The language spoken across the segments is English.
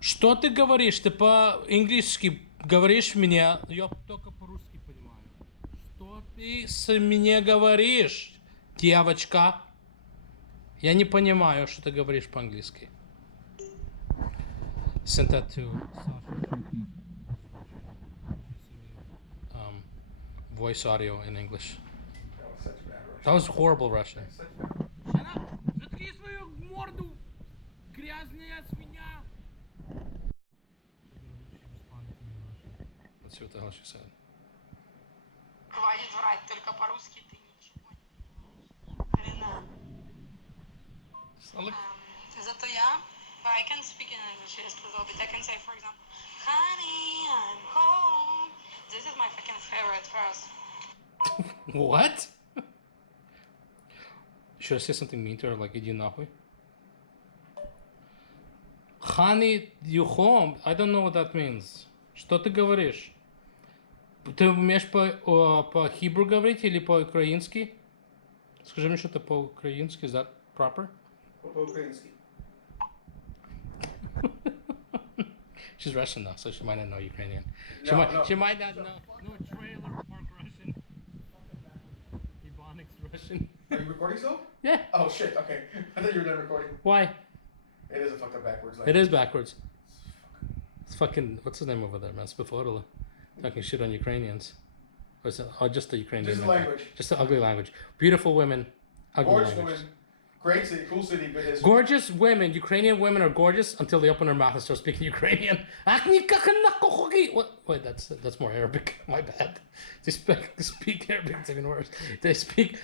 Что ты говоришь? Ты по-английски говоришь мне, я только по-русски понимаю. Что ты с мне говоришь, девочка? Я не понимаю, что ты говоришь по-английски. Sent that to Sasha Shoki. Voice audio in English. That was such bad Russian. That was horrible Russian. Such bad. Shut up! Заткни свою морду, грязная свинья! Let's see what the hell she said. Хватит врать, только по-русски ты ничего не понимаешь. Зато я, but I can speak in English just a little bit. I can say, for example, honey, I'm home. This is my fucking favorite verse. What? Should I say something mean to her, like иди нахуй? Honey, you home? I don't know what that means. Что ты говоришь? Ты умеешь по-хибру говорить или по-украински? Скажи мне что-то по-украински. Is that proper? По-украински. She's Russian though, so she might not know Ukrainian. No, She might not know trailer park Russian. Ebonics Russian. Are you recording still? Yeah. Oh shit, okay. I thought you were done recording. Why? It is a fucked up backwards. It is backwards. It's fucking, what's his name over there, man? Spifotola. Talking shit on Ukrainians. Or is it, just the Ukrainian. Just the language. Just the ugly language. Beautiful women. Ugly Gorgeous language. women. Great city, cool city, good history. Gorgeous women. Ukrainian women are gorgeous until they open their mouth and start speaking Ukrainian. What? Wait, that's more Arabic. My bad. They speak Arabic. It's even worse. They speak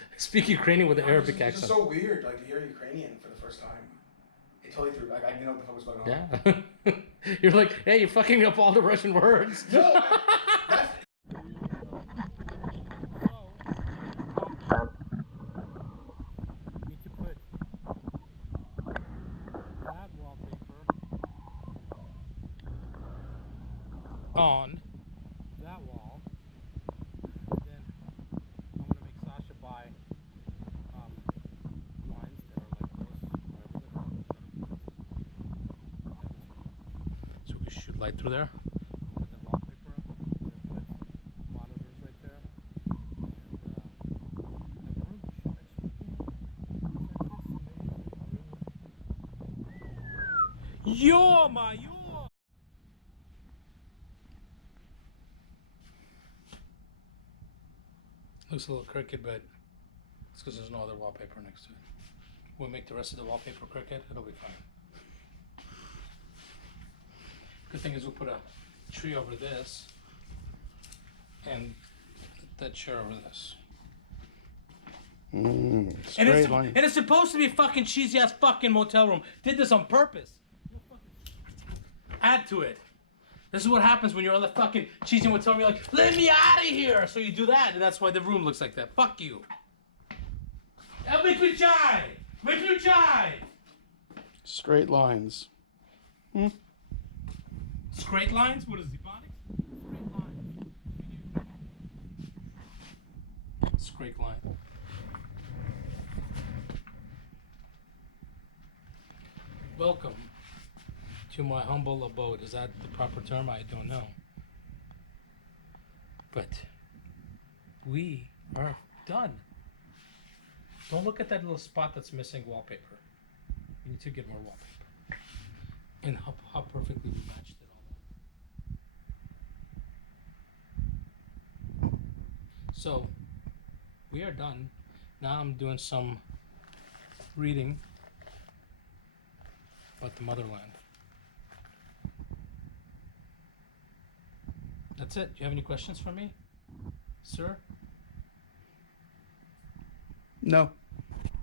Ukrainian with an Arabic It's just accent. so weird, like to hear Ukrainian for the first time. It totally threw. Like I didn't know what the fuck was going on. Yeah. You're like, hey, you're fucking up all the Russian words. No. That's, Need to put that wallpaper on that wall. Then I'm gonna make Sasha buy blinds that are like this, whatever they're called. So we can shoot light through there. Put the wallpaper up. We're gonna put monitors right there. Ё-моё! Looks a little crooked, but it's because there's no other wallpaper next to it. We'll make the rest of the wallpaper crooked, it'll be fine. Good thing is we'll put a tree over this and that chair over this. And it's supposed to be a fucking cheesy ass fucking motel room. Did this on purpose. Add to it. This is what happens when you're on the fucking cheesy motel room. You're like, let me out of here. So you do that, and that's why the room looks like that. Fuck you. Выключай! Выключай! Straight lines. Straight lines? What is Ebonics? Straight line. Straight line. Welcome to my humble abode. Is that the proper term? I don't know. But we are done. Don't look at that little spot that's missing wallpaper. We need to get more wallpaper. And how perfectly we matched it all. So we are done. Now I'm doing some reading about the motherland. That's it. Do you have any questions for me, sir? No.